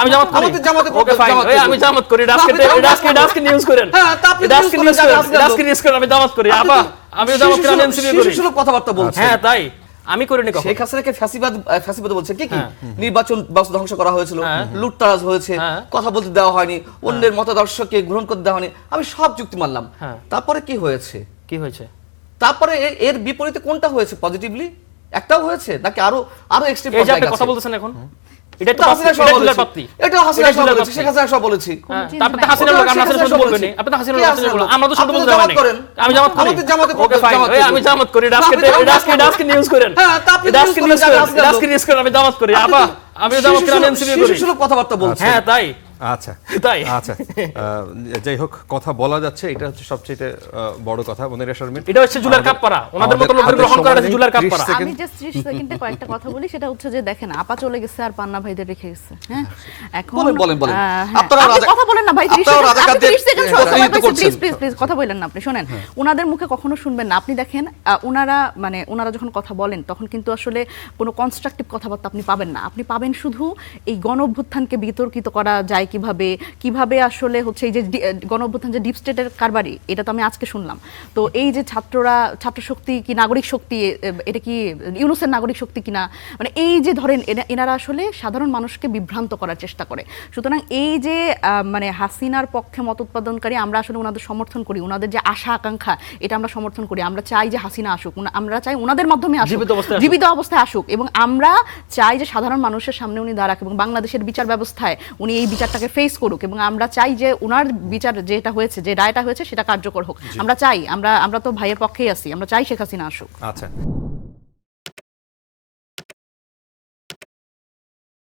আমি জামাত করি। আমাদের জামাতে ওকে ফাইন, আমি জামাত করি। ডাস্কে নিউজ করেন। হ্যাঁ, তা আপনি ডাস্কে নিউজ করেন, আমি জামাত করি। আপা আমি জামাত করি, আমি এনসিপি করি। শিশুসুলভ কথাবার্তা বলছেন। হ্যাঁ তাই, আমি করিনি কখনো। শেখ হাসিনাকে ফ্যাসিবাদ বলছেন কি নির্বাচন ব্যবস্থা ধ্বংস করা হয়েছিল, লুটতরাজ হয়েছে, কথা বলতে দেওয়া হয়নি, অন্যের মতাদর্শকে গ্রহণ করতে দেওয়া হয়নি, আমি সব যুক্তি মানলাম। তারপরে কি হয়েছে? কি হয়েছে? তারপরে এর বিপরীতে কোনটা হয়েছে পজিটিভলি? একটাও হয়েছে নাকি আরো এক্সট্রিম এই যে আপনি কথা বলতেছেন এখন, এটা তো হাসিনা সহ বলেছি, পাত্তি। এটা হাসিনা সহ বলেছি, শেখ হাসিনা সহ বলেছি। তারপর তো হাসিনার লোক, আমরা হাসিনার শুধু বলবেন না, আপনি তো হাসিনার লোক বলবেন। আমরা তো শুধু বলতে পারি না। আমি জামাত করি। আমাদের জামাতে ওকে ফাইন, আমি জামাত করি। ডাস্কে নিউজ করেন। হ্যাঁ, তা আপনি ডাস্কে নিউজ করেন, আমি জামাত করি। আপা আমি জামাত করি, আমি এনসিপি করি। শিশুসুলভ কথাবার্তা বলছেন। হ্যাঁ তাই, আচ্ছা তাই। আচ্ছা, যাই হোক, কথা বলা যাচ্ছে, এটা হচ্ছে সবচেয়ে বড় কথা। মনিরা শারমিন, এটা হচ্ছে জুলার কাপ পারা, ওনাদের মত লোকদের গ্রহণ করা আছে জুলার কাপ পারা। আমি জাস্ট 30 সেকেন্ডে কয়েকটা কথা বলি। সেটা হচ্ছে যে দেখেন, আপা চলে গেছে আর পান্না ভাইদের রেখে গেছে। হ্যাঁ, এখন বলেন। আপনারা কথা বলেন না ভাই, 30 সেকেন্ড প্লিজ কথা বলেন না আপনি। শুনেন, ওনাদের মুখে কখনো শুনবেন না আপনি। দেখেন ওনারা যখন কথা বলেন তখন কিন্তু আসলে কোনো কনস্ট্রাকটিভ কথাবার্তা আপনি পাবেন না। আপনি পাবেন শুধু এই গণ অভ্যুত্থানকে বিতর্কিত করা যায় কিভাবে আসলে হচ্ছে এই যে গণ অভ্যুত্থান যে ডিপ স্টেটের কারবারি, এটা তো আমি আজকে শুনলাম। তো এই যে ছাত্র শক্তি কি নাগরিক শক্তি, এটা কি ইউনুসের নাগরিক শক্তি কিনা, মানে এই যে ধরেন এনারা আসলে সাধারণ মানুষকে বিভ্রান্ত করার চেষ্টা করে। সুতরাং এই যে মানে হাসিনার পক্ষে মত উৎপাদনকারী, আমরা আসলে ওনাদের সমর্থন করি, ওনাদের যে আশা আকাঙ্ক্ষা এটা আমরা সমর্থন করি। আমরা চাই যে হাসিনা আসুক, আমরা চাই ওনাদের মাধ্যমে আসুক, জীবিত অবস্থায় আসুক, এবং আমরা চাই যে সাধারণ মানুষের সামনে উনি দাঁড়াক এবং বাংলাদেশের বিচার ব্যবস্থায় উনি এই বিচারটাকে ফেস করুক, এবং আমরা চাই যে ওনার বিচার যেটা হয়েছে, যে রায়টা হয়েছে সেটা কার্যকর হোক। আমরা চাই, আমরা তো ভাইয়ের পক্ষেই আছি, আমরা চাই শেখ হাসিনা আসুক। আচ্ছা।